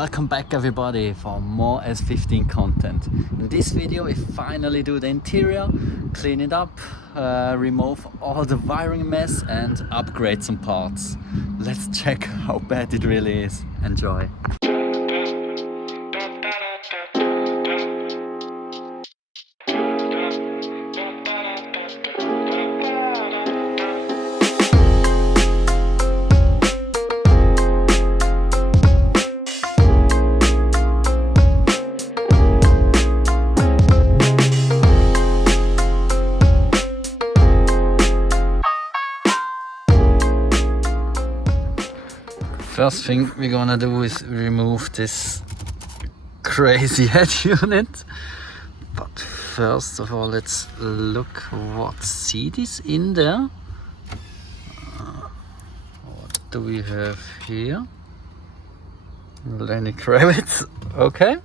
Welcome back everybody for more S15 content. In this video we finally do the interior, clean it up, remove all the wiring mess and upgrade some parts. Let's check how bad it really is. Enjoy! First thing we're gonna do is remove this crazy head unit. But first of all, let's look what seat is in there. What do we have here? Lenny Kravitz, okay.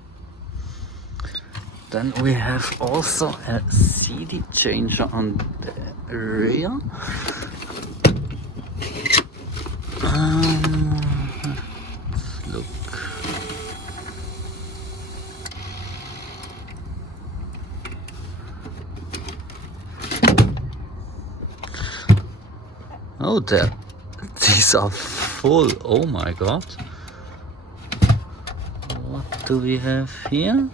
Then we have also a CD changer on the rear. Oh, these are full. Oh my god. What do we have here?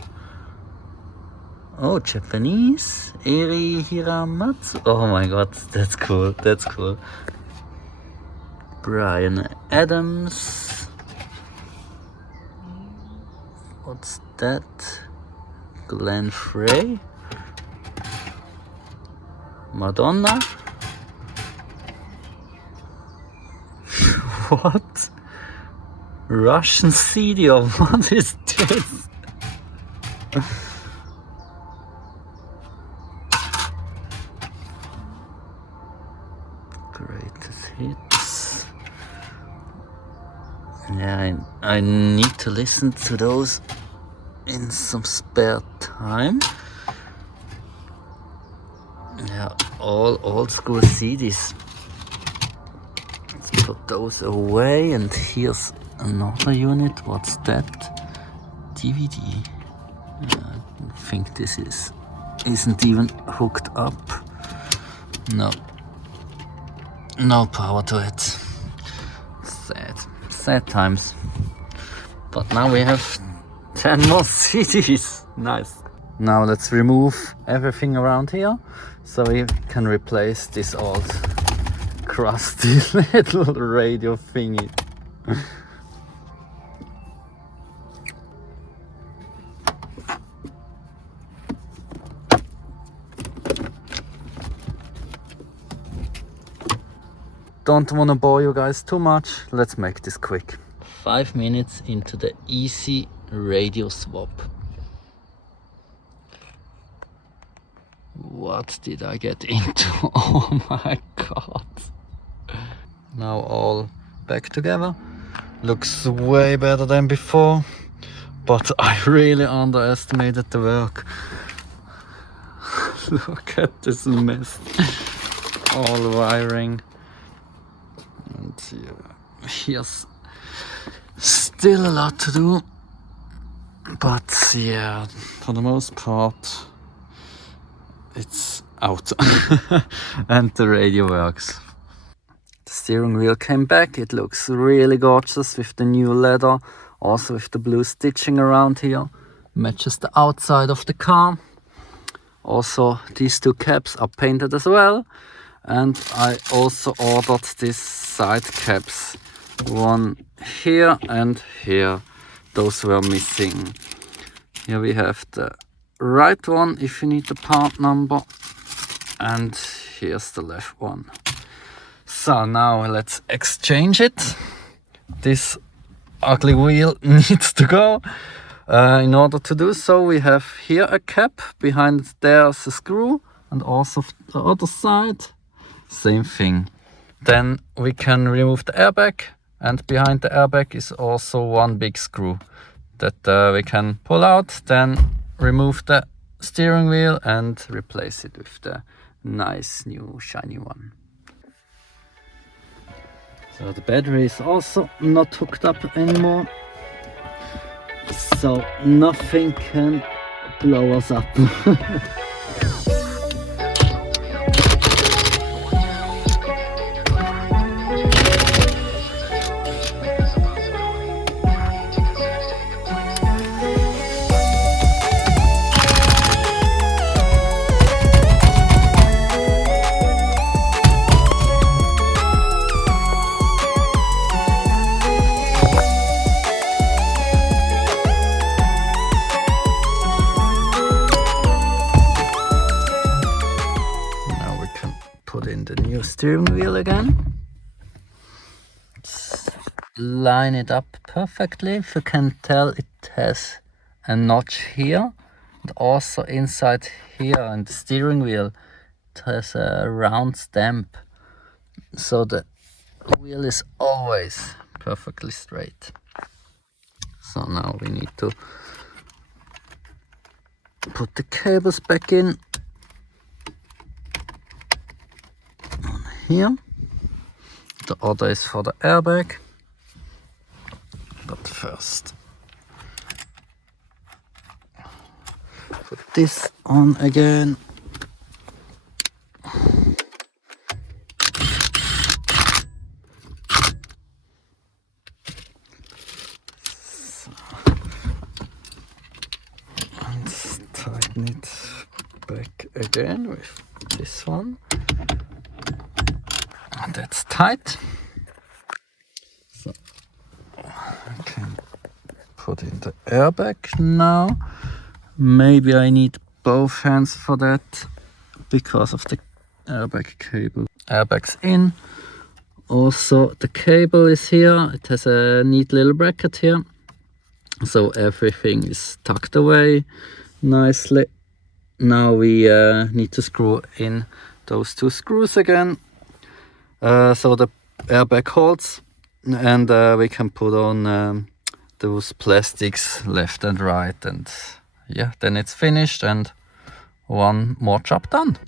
Oh, Japanese. Eri Hiramatsu. Oh my god, that's cool. That's cool. Brian Adams. What's that? Glenn Frey. Madonna. What? Russian CD or what is this? Greatest hits. Yeah, I need to listen to those in some spare time. Yeah, all old school CDs. Put those away, and here's another unit. What's that? DVD. I think this isn't even hooked up. No power to it. Sad times. But now we have 10 more CDs. Nice. Now let's remove everything around here so we can replace this old crusty little radio thingy. Don't want to bore you guys too much. Let's make this quick. 5 minutes into the easy radio swap. What did I get into? Oh my god. Now all back together. Looks way better than before, but I really underestimated the work. Look at this mess. All wiring. And yeah, here's still a lot to do, but yeah, for the most part it's out. And the radio works. The steering wheel came back. It looks really gorgeous with the new leather, also with the blue stitching around here. Matches the outside of the car. Also these two caps are painted as well, and I also ordered these side caps, one here and here. Those were missing. Here we have the right one if you need the part number, and here's the left one. So now let's exchange it. This ugly wheel needs to go. In order to do so, we have here a cap, behind there's a screw, and also the other side, same thing. Then we can remove the airbag, and behind the airbag is also one big screw that we can pull out, then remove the steering wheel and replace it with the nice new shiny one. So the battery is also not hooked up anymore. so nothing can blow us up. Steering wheel again. Line it up perfectly. If you can tell, it has a notch here, and also inside here on the steering wheel it has a round stamp, so the wheel is always perfectly straight. So now we need to put the cables back in. Here. The other is for the airbag, but first put this on again. So, and tighten it back again with this one. That's tight. So I can put in the airbag now. Maybe I need both hands for that because of the airbag cable. Airbag's in. Also the cable is here. It has a neat little bracket here. So everything is tucked away nicely. Now we need to screw in those two screws again. So the airbag holds, and we can put on those plastics left and right, and yeah, then it's finished and one more job done.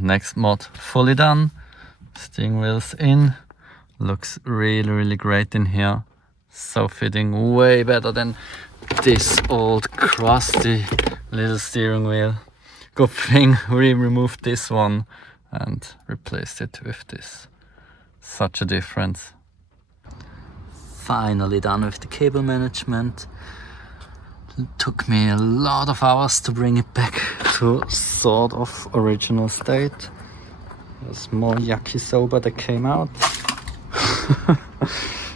Next mod fully done, steering wheels in, looks really great in here, so fitting, way better than this old crusty little steering wheel. Good thing we removed this one and replaced it with this. Such a difference. Finally done with the cable management. It took me a lot of hours to bring it back to sort of original state. There's more yakisoba that came out.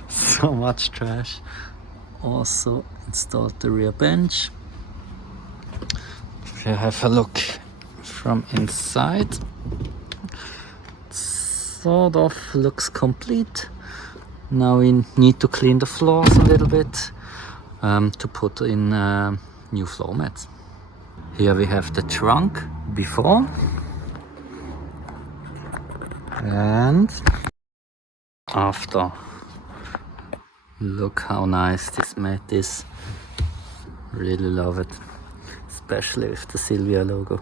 So much trash. Also installed the rear bench. If you have a look from inside, it sort of looks complete. Now we need to clean the floors a little bit. To put in new floor mats. Here we have the trunk before and after. Look how nice this mat is. Really love it, especially with the Silvia logo.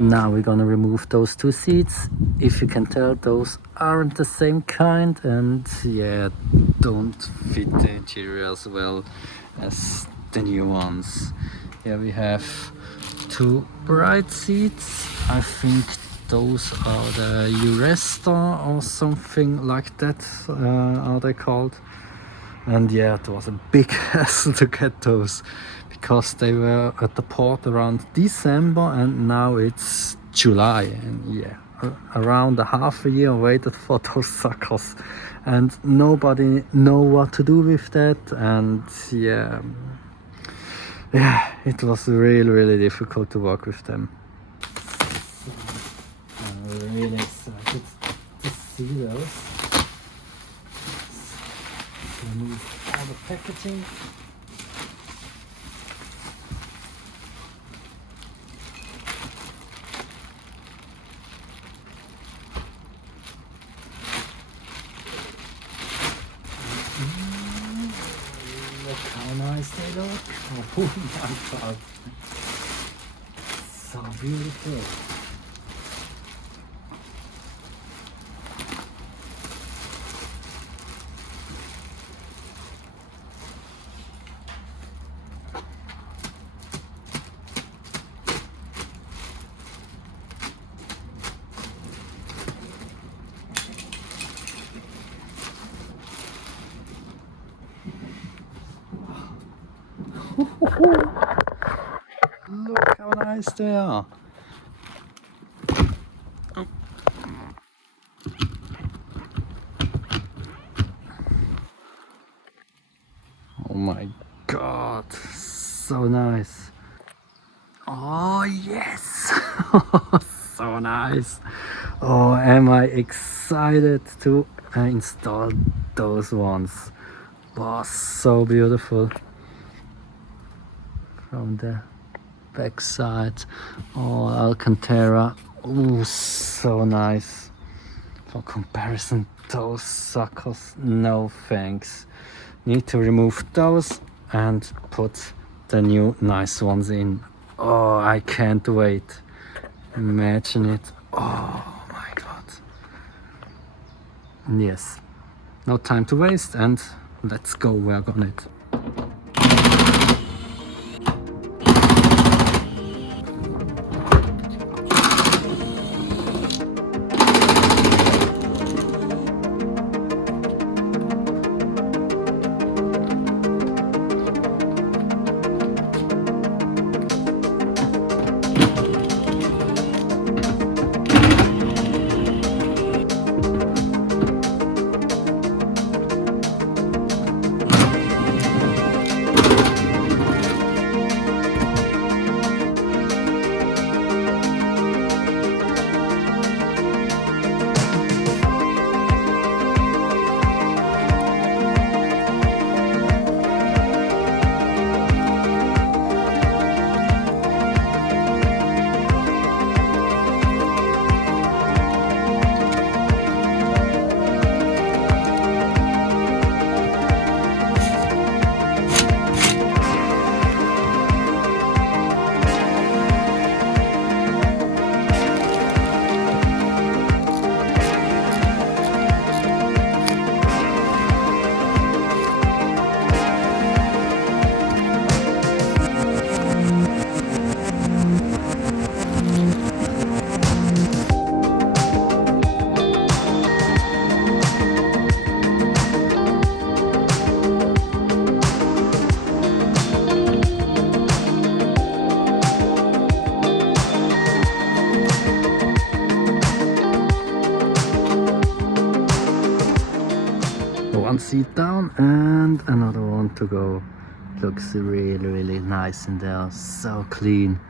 Now we're gonna remove those two seats. If you can tell, those aren't the same kind, and yeah, don't fit the interior as well as the new ones. Here we have two Bride seats. I think those are the Eurester or something like that, are they called. And yeah, it was a big hassle to get those because they were at the port around December and now it's July, and yeah, around a half a year waited for those suckers, and nobody know what to do with that. And yeah, it was really difficult to work with them. So I'm really excited to see those. Remove all the packaging. Look how nice they look. Oh my god. So beautiful. Look how nice they are. Oh. Oh my god, so nice. Oh yes, so nice. Oh, am I excited to install those ones. Wow, so beautiful. From the back side. Oh, Alcantara. Oh, so nice. For comparison, those suckers, no thanks. Need to remove those and put the new nice ones in. Oh, I can't wait. Imagine it. Oh my god. Yes, no time to waste, and let's go work on it. One seat down and another one to go. Looks really nice in there, so clean.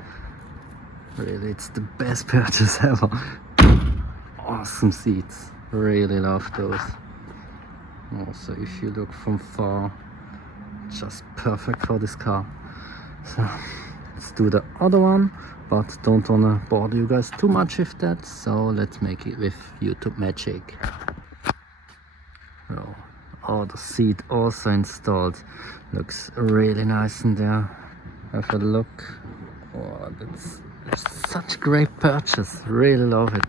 Really, it's the best purchase ever. Awesome seats, really love those. Also, if you look from far, just perfect for this car. So let's do the other one, but don't wanna bother you guys too much with that, so let's make it with YouTube magic. Oh, the seat also installed. Looks really nice in there. Have a look. Oh, that's such a great purchase. Really love it.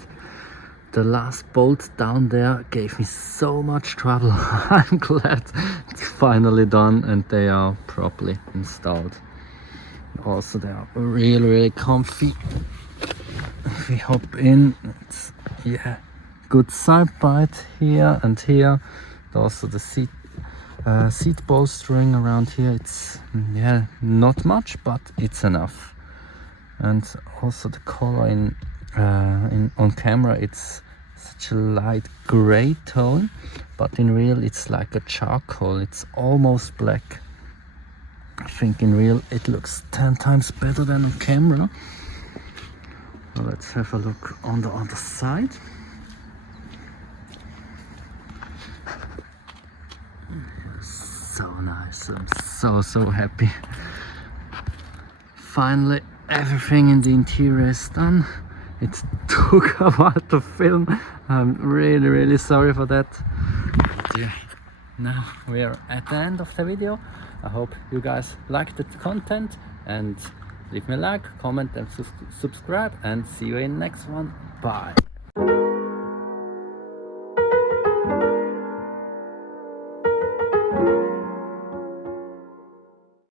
The last bolt down there gave me so much trouble. I'm glad it's finally done and they are properly installed. Also, they are really comfy. If we hop in, it's good side bite here and here. Also the seat bolstering around here, it's not much, but it's enough. And also the color in on camera it's such a light gray tone, but in real it's like a charcoal. It's almost black. I think in real it looks 10 times better than on camera. Well, let's have a look on the other side. So nice. I'm so happy. Finally everything in the interior is done. It took a while to film. I'm really sorry for that. But yeah, now we are at the end of the video. I hope you guys liked the content, and leave me a like, comment and subscribe, and see you in the next one. Bye.